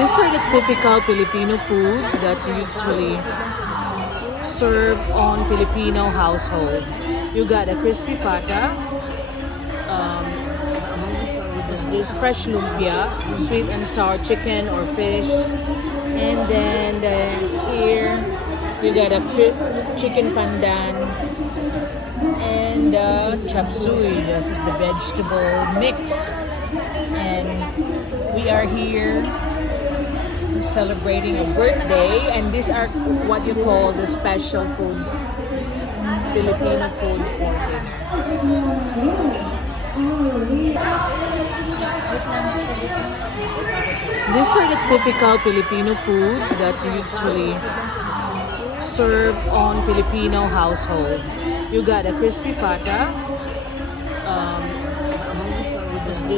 These are the typical Filipino foods that usually served on Filipino household. You got a crispy pata, this fresh lumpia, sweet and sour chicken or fish, and then here you got a chicken pandan and chop suey. This is the vegetable mix, and we are here celebrating a birthday, and these are what you call the special food, Filipino food for dinner. These are the typical Filipino foods that usually served on Filipino household. You got a crispy pata,